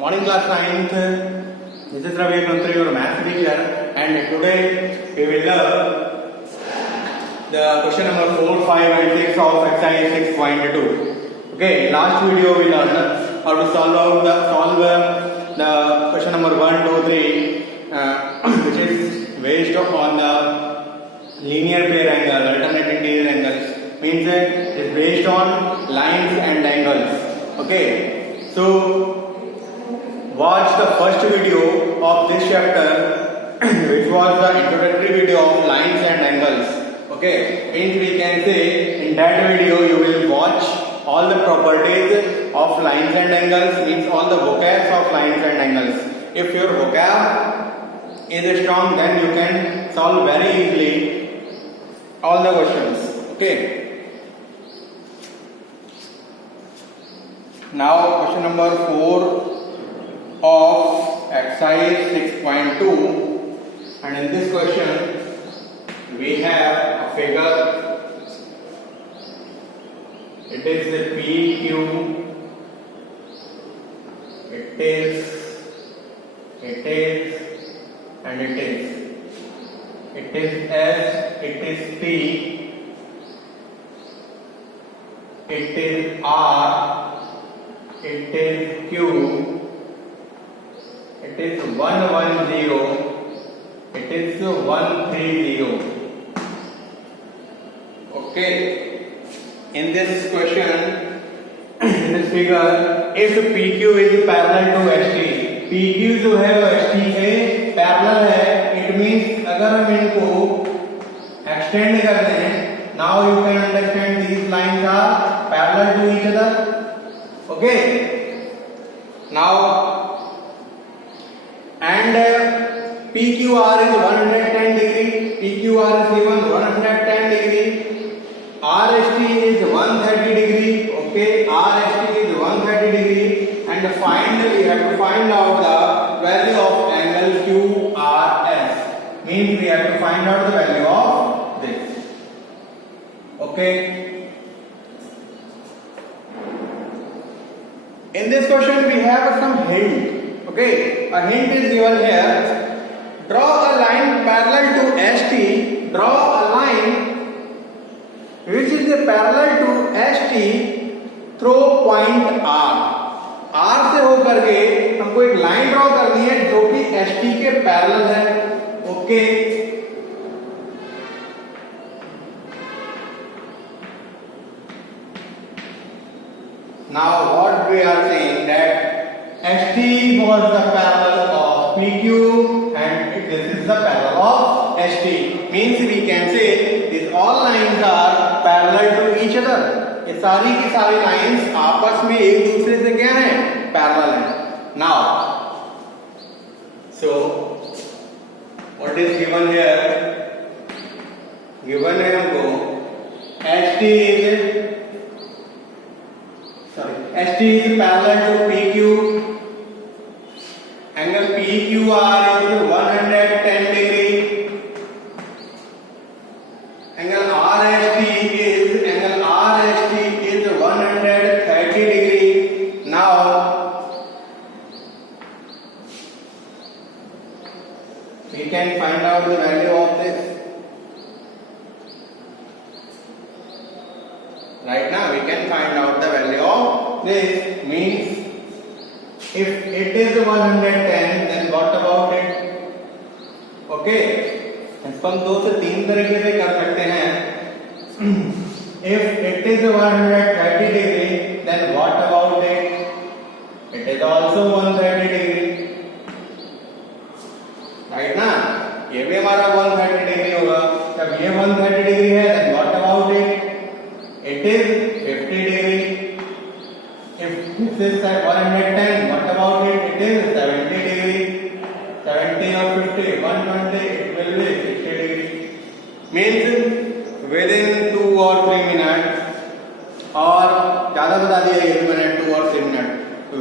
Morning class 9th. This is Ravi Kantri, your math teacher, and today we will learn the question number 4, 5 and 6 of exercise 6.2. Okay, last video we learned how to solve the question number 1, 2, 3 which is based on the linear pair angle, alternate interior angles, means it is based on lines and angles. Okay, so watch the first video of this chapter which was the introductory video of lines and angles. Okay, means we can say in that video you will watch all the properties of lines and angles, means all the vocabs of lines and angles. If your vocab is strong, then you can solve very easily all the questions. Okay, now question number 4 of exercise 6.2, and in this question we have a figure. It is the PQ, it is, and it is. It is S, it is P, it is R, it is Q, it is 110, it is 130. Okay, in this question, in this figure, if PQ is parallel to ST, PQ जो है वो ST से parallel है, it means अगर हम इनको extend करते हैं, now you can understand these lines are parallel to each other. Okay, now and PQR is 110 degree, PQR is given 110 degree, RST is 130 degree. Okay, RST is 130 degree, and finally we have to find out the value of angle QRS. Means we have to find out the value of this. Okay, in this question we have some hint. Okay, a hint is given here. Draw a line parallel to ST. Draw a line which is parallel to ST through point R. R से होकर के हमको एक line draw करनी है जो कि ST के पैरेलल है. Okay, now what we are saying that ST was the parallel of PQ and this is the parallel of ST. Means we can say these all lines are parallel to each other. ये सारी की सारी lines आपस में एक दूसरे से क्या है? Parallel है. Now, so what is given here? Given है हमको ST is parallel to PQ. Angle PQR is 110 degree. Angle RST is 130 degree. Now we can find out the value of this. Right now we can find out the value of this. Means if it is 110, then what about it? Okay, इसको हम 2 से 3 तरीके से कर सकते हैं. If it is 130 degree, then what about it? It is also 130 degree. Right ना? ये भी हमारा 130 डिग्री होगा. जब ये 130 डिग्री है, then what about it? It is 50 degree. If this is 110, what about it? It is 70 degree. 70 or 50, 120, it will be 60 degree. Means within 2 or 3 minutes, और ज़्यादा बता दिया 1 minute, 2 or 3 minutes,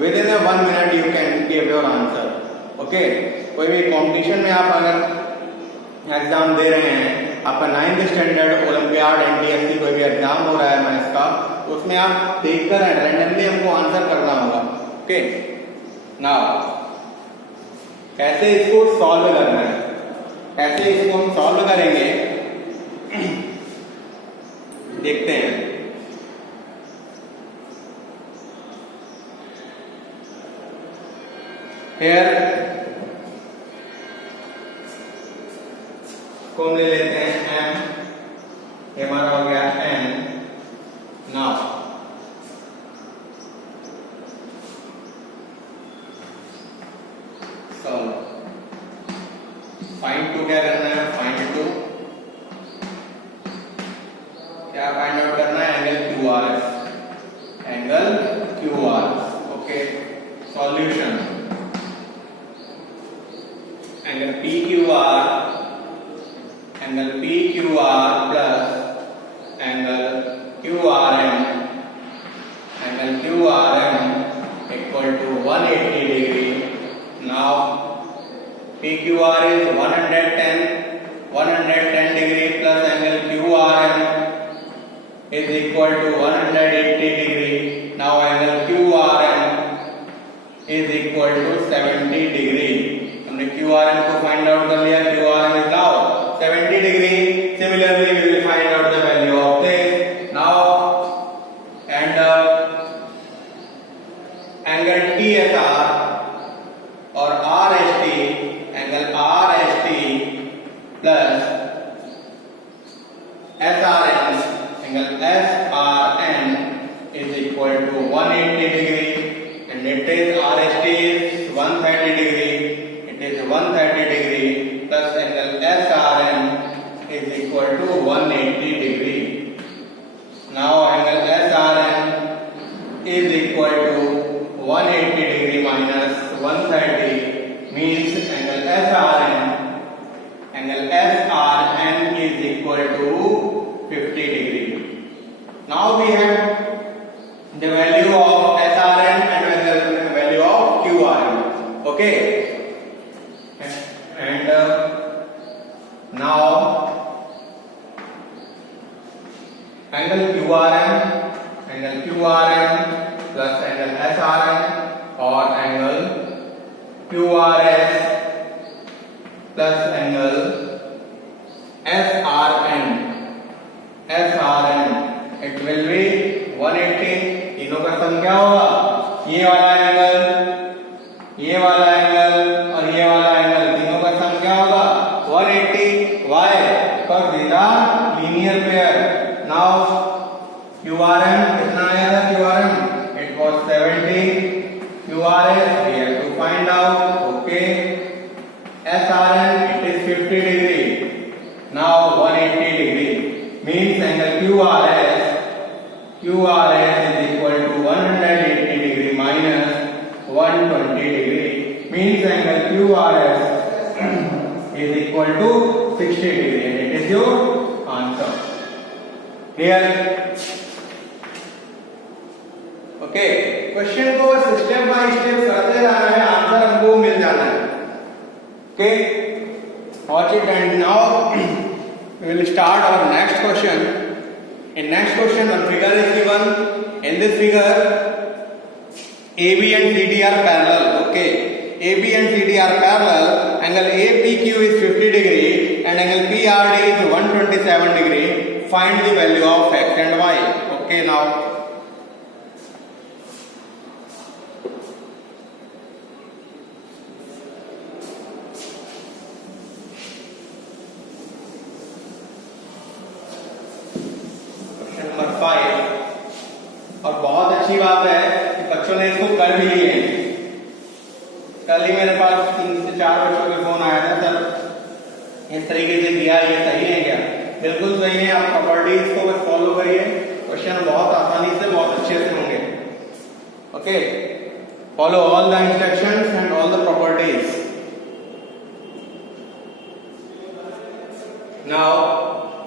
within 1 minute you can give your answer. Okay, कोई भी competition में आप अगर exam दे रहे हैं, आपका 9th स्टैंडर्ड ओलंपियाड एनटीएससी कोई भी एग्जाम हो रहा है मैथ्स का, उसमें आप देखकर रैंडमली हमको आंसर करना होगा. ओके, नाउ कैसे इसको सॉल्व करना है, कैसे इसको हम सॉल्व करेंगे देखते हैं। Here को हम ले लेते हैं m, ये हमारा हो गया n। Now solve, find to क्या करना है, फाइंड टू क्या फाइंड आउट करना है, angle QRS, angle QRS। Okay, solution angle PQR, angle PQR plus angle QRM, angle QRM equal to 180 degree. Now PQR is 110 degree plus angle QRM is equal to 180 degree. Now angle QRM is equal to 70 degree. हमने QRM को find out कर लिया, QRM is now 70 degree. Similarly, we will find out the value of this. Now and angle TSR और RST, angle RST plus SRN, angle SRN is equal to 180 degree, and it is RST is 130 degree. It is 130 degree plus angle SRN is equal to 180 degree. Now angle SRN is equal to 180 degree minus 130 means angle SRN is equal to 50 degree. Now we have the value of SRN and the value of QRM. Okay, and now angle QRM plus angle SRN or angle QRS plus angle SRN, it will be 180। तीनों का सम क्या होगा, ये वाला angle, ये वाला angle और ये वाला एंगल, तीनों का सम क्या होगा 180। Why? Because these are linear pair. Now QRM कितना आया था, QRM it was 70, QRS we have to find out। Okay, SRN it is 50 degree, now 180 degree means angle QRS is equal to 180 degree minus 120 degree means angle QRS is equal to 60 degree, and it is your answer. Clear? Okay, question को बस step by step करते जाना है, answer हमको मिल जाना है। Okay, watch it and now we will start our next question. In next question, one figure is given. In this figure, AB and CD are parallel. Okay, AB and CD are parallel. Angle APQ is 50 degree and angle PRD is 127 degree. Find the value of x and y. Okay, now और बहुत अच्छी बात है कि बच्चों ने इसको कर भी लिए हैं। कल ही मेरे पास 3 से 4 बच्चों के फोन आया था, सर इस तरीके से दिया, ये सही है क्या? बिल्कुल सही है, आप प्रॉपर्टीज को बस फॉलो करिए, क्वेश्चन बहुत आसानी से बहुत अच्छे से होंगे। Okay, follow all the instructions and all the properties. Now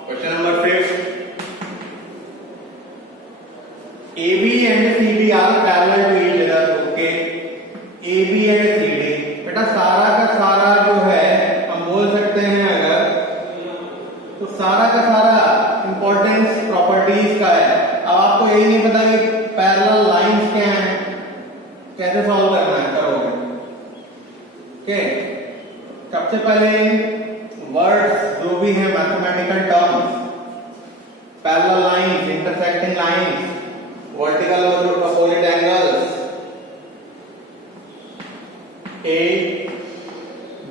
question number 5, AB and CD are parallel to each other. Okay, AB and CD, बेटा सारा का सारा जो है हम बोल सकते हैं अगर, तो सारा का सारा इंपॉर्टेंस प्रॉपर्टीज का है। अब आपको यही नहीं पता कि पैरेलल लाइंस क्या हैं, कैसे सॉल्व करना है, करोगे। ओके, सबसे पहले वर्ड्स जो भी है mathematical terms, parallel lines, intersecting lines, vertical और opposite angles, A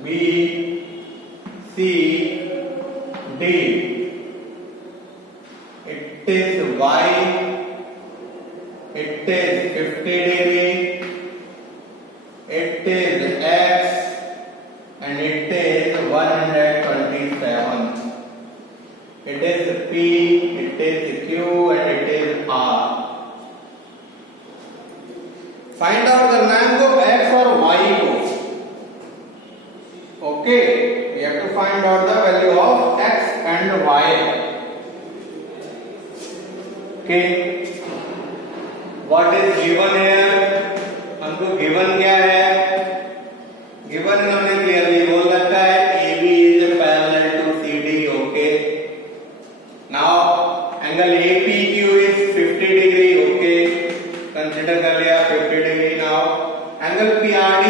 B C D, it is y, it is 50 degree, it is x, and it is 127. It is p, it is q, and it is r. Find out करना है हमको x और y को. Okay, we have to find out the value of x and y. Okay, what is given here? हमको given क्या है? given इन्होंने clearly बोल रखा है AB is parallel to CD. Okay, now angle APQ is 50 degree. Okay, consider कर लिया 50 degree. Now angle PRD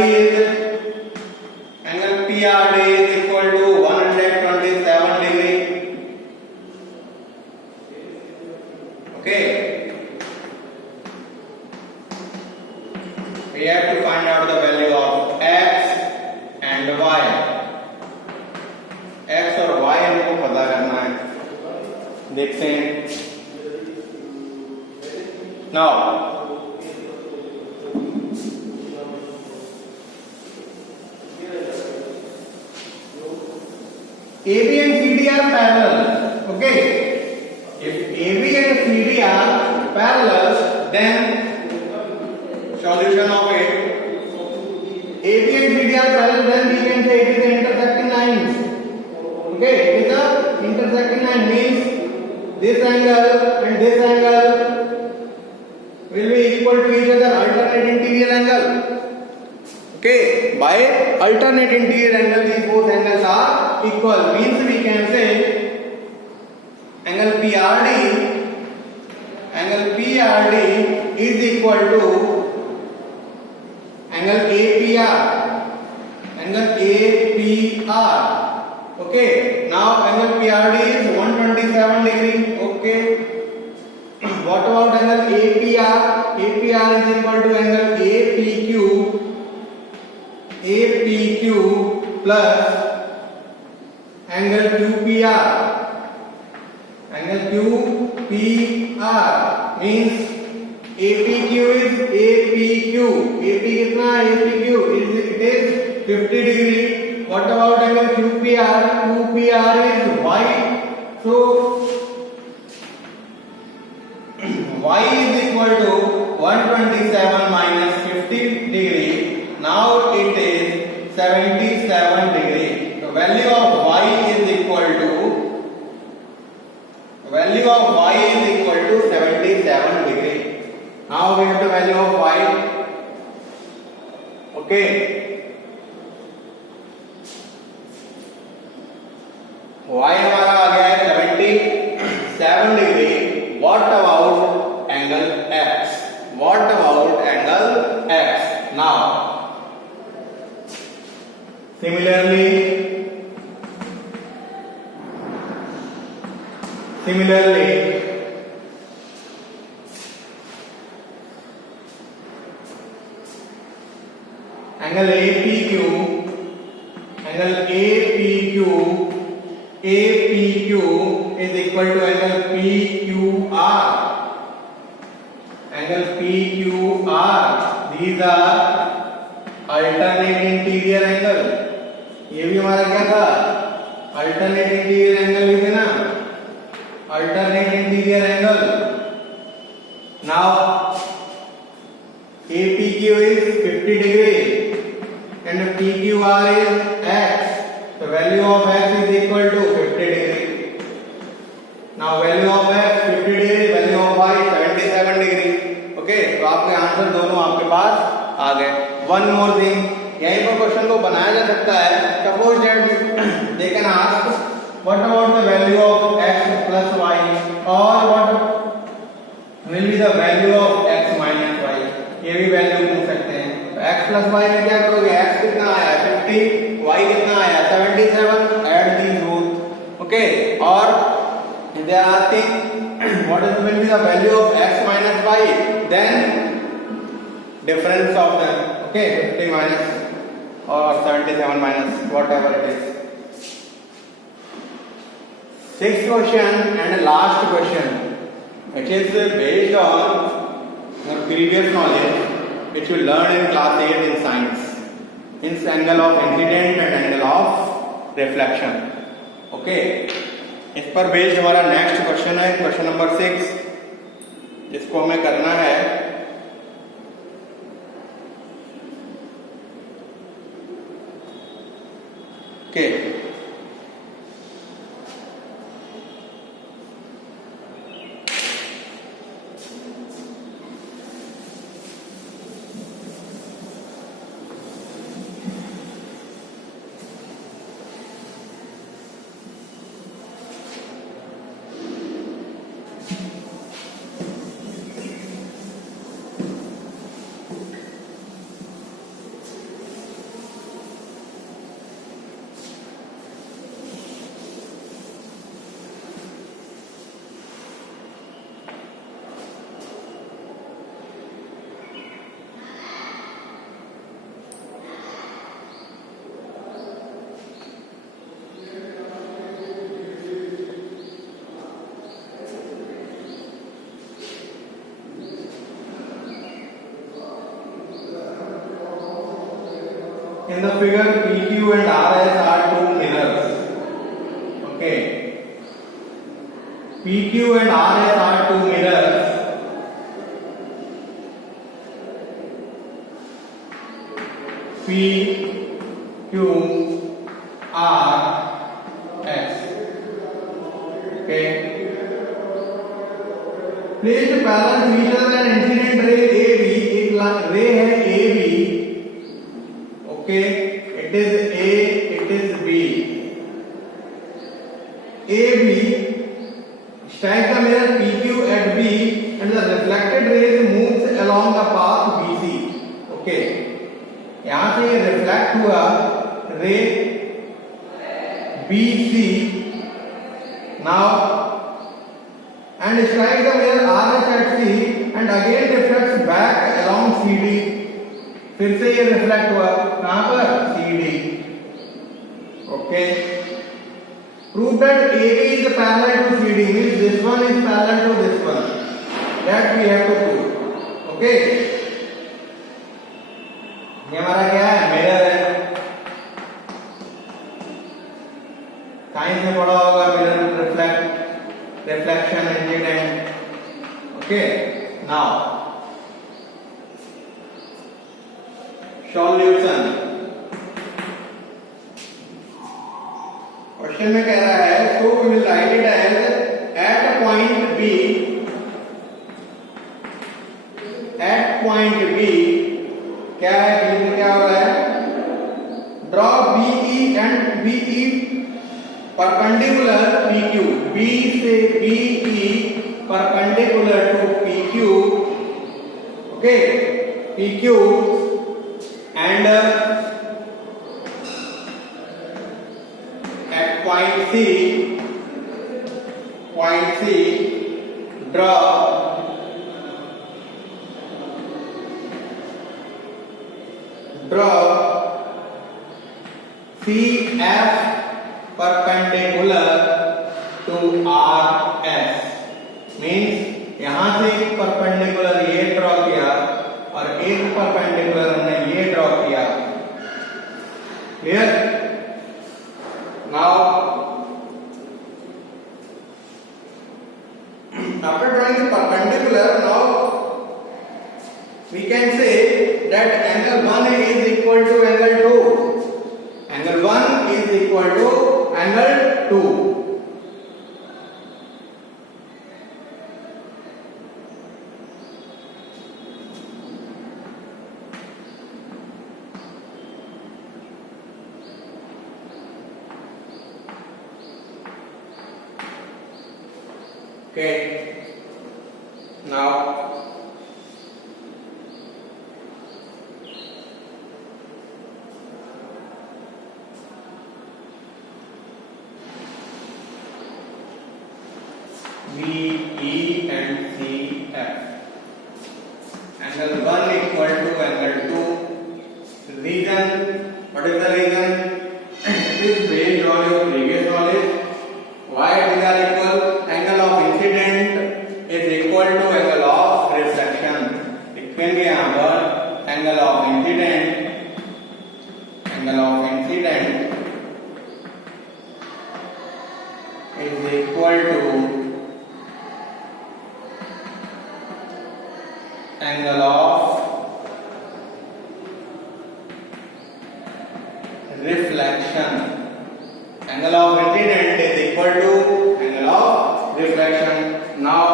is equal to 127 degree. Okay, we have to find out the value of x and y. x और y हमको पता करना है. देखते हैं. Now AB and CD are parallel. Okay, if AB and CD are parallel, then solution of it, AB and CD are parallel, then we can say it is an intersecting line. Okay, it is a intersecting line, means this angle and this angle will be equal to each other, alternate interior angle. Okay, by alternate interior angle, these both angles are equal, means we can say angle PRD is equal to angle APR. Okay, now angle PRD is 127 degree. Okay, what about angle APR? APR is equal to angle APQ plus angle QPR. Angle QPR means APQ is APQ. AP कितना है? APQ it is 50 degree. What about angle QPR? QPR is y. So y is equal to 127 minus 50 degree. Now it is 77 degree. The value of y is equal to 77 degree. Now we have the value of y. Okay, y हमारा आ गया है 77 degree. What about angle x? What about angle x? Now similarly angle APQ is equal to angle PQR. Angle PQR, these are alternate interior angle. ये भी हमारा क्या था? alternate interior angle भी थे ना? alternate interior angle. Now APQ is 50 degree and PQR is x. The value of x is equal to 50 degree. Now value of x 50 degree, value of y 77 degree. Okay, तो आपके answer दोनों आपके पास आ गए. One more thing, यहीं पर question को बनाया जा सकता है. Suppose that they can ask what about the value of x plus y, or what will be the value of x minus y. ये भी वैल्यू पूछ सकते हैं. तो x plus y में क्या करोगे? x कितना आया? 50 50, y कितना आया 77, add these both. Okay, or they are asking what is will be the value of x minus y, then difference of them. Okay, 50 minus or 77 minus whatever it is. Sixth question and last question, which is based on your previous knowledge which you learned in class 8 in science, means angle of incident and angle of reflection. Okay, इस पर based हमारा next question है, question number 6, जिसको हमें करना है के in the figure PQ and RS are two mirrors. Okay, PQ and RS are two mirrors. PQ RS. Okay, placed parallel to each other an incident ray AB, एक रे है AB. Okay, it is A, it is B. AB strikes the mirror PQ at B and the reflected rays moves along the path BC. Okay, यहाँ से ये reflect हुआ रे BC now and strikes the mirror RS at C and again reflects back along CD. फिर से ये reflect हुआ कहां पर CD. Okay, prove that AB is parallel to CD, means this one is parallel to this one, that we have to prove. Okay, ये हमारा क्या है, मिरर है, साइंस में पढ़ा होगा mirror reflection incident. Okay, now solution. Question में कह रहा है so we will write it as at point B, at point B क्या है, बी में क्या हो रहा है, draw BE and BE perpendicular PQ, B से BE perpendicular to PQ. Okay, PQ and at point C draw CF perpendicular to RS, means यहां से एक परपेंडिकुलर ये ड्रॉ किया और एक परपेंडिकुलर हमने ये ड्रॉ किया. Clear? Now after drawing the perpendicular, now we can say that angle 1 is equal to angle 2. Angle 1 is equal to angle 2. Okay, now CE and CF. Angle 1 equal to angle 2. Reason, what is the reason? It is based on your previous knowledge. Why these are equal? Angle of incident is equal to angle of reflection. लिखेंगे यहाँ पर angle of incident is equal to angle of reflection. Angle of incident is equal to angle of reflection. Now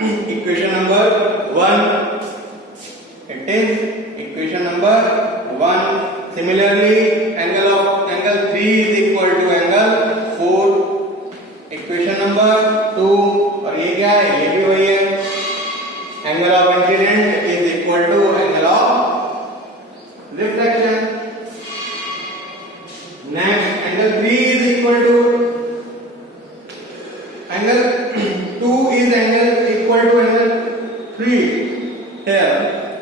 equation number 1, it is equation number 1. Similarly, angle 3 is equal to angle 4. Equation number 2, और ये क्या है? ये भी वही है. Angle of incident is equal to angle of reflection. Next, angle 3 is equal to angle 2 is equal to angle 3. Here,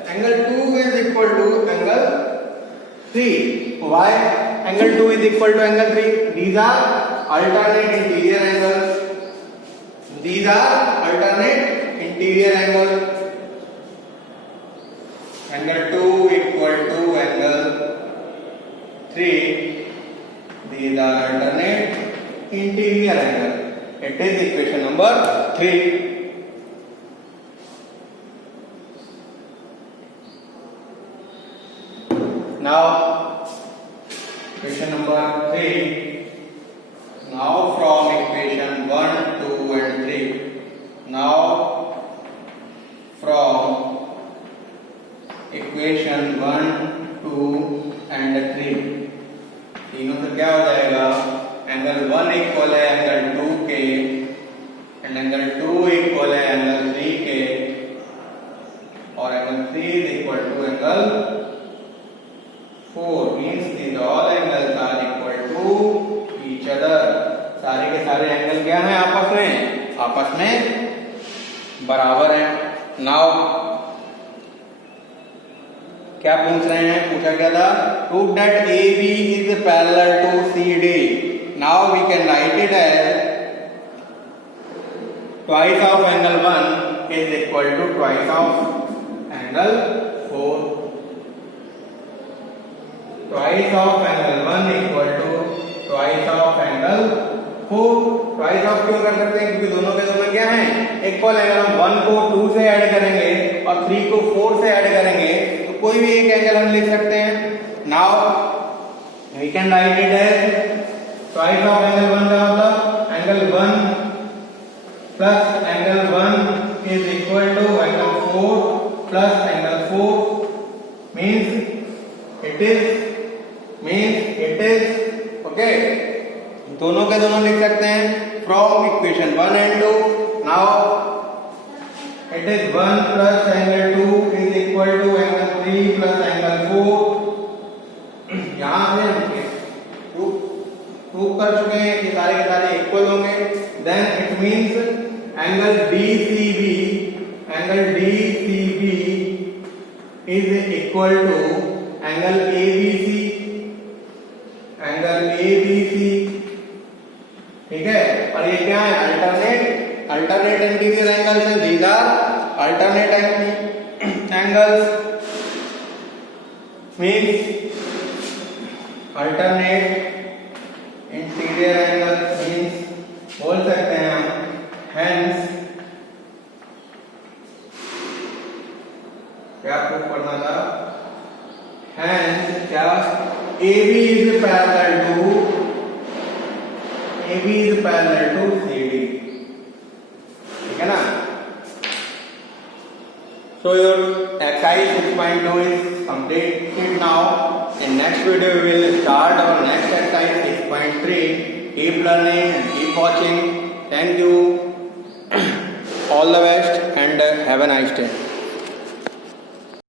angle 2 is equal to angle 3. Why? Angle 2 is equal to angle 3. These are alternate interior angles. These are alternate interior angles. Angle 2 equal to angle 3. These are alternate interior angles. It is equation number 3. Now, equation number 3. Now from equation 1, 2 and 3. Now from equation 1, 2 and 3. तीनों से क्या हो जाएगा? Angle 1 equal है angle 2 के and angle 2 equal है angle 3 के और angle 3 is equal to angle 4. Means these all angles are equal to each other. सारे के सारे एंगल क्या हैं आपस में बराबर हैं. नाउ क्या पूछ रहे हैं? पूछा क्या था? Prove that AB is parallel to CD. Now we can write it as twice of angle 1 is equal to twice of angle 4. Twice of angle 1 equal to twice of angle 4. Twice of क्यों कर सकते हैं? क्योंकि दोनों के दोनों क्या हैं? इक्वल है. अगर हम 1 को 2 से ऐड करेंगे और 3 को 4 से ऐड करेंगे तो कोई भी एक एंगल हम लिख सकते हैं. Now we can write it as twice of angle 1 का मतलब angle 1 plus angle 1 is equal to angle 4 plus angle 4 means it is okay. दोनों के दोनों लिख सकते हैं from equation 1 and 2. Now it is 1 plus angle 2 is equal to angle 3 plus angle 4. यहाँ से प्रूव कर चुके हैं कि सारे के सारे इक्वल होंगे. Then it means angle DCB is equal to angle ABC. ठीक है. और ये क्या है? अल्टरनेट इंटीरियर एंगल्स हैं. These are alternate angles. Means alternate interior angles means बोल सकते हैं हम hence क्या प्रूफ करना था? Hence क्या? AB is parallel to CD. ठीक है ना? So your exercise 6.2 is completed now. In next video we will start our next exercise 6.3. Keep learning and keep watching. Thank you. All the best and have a nice day.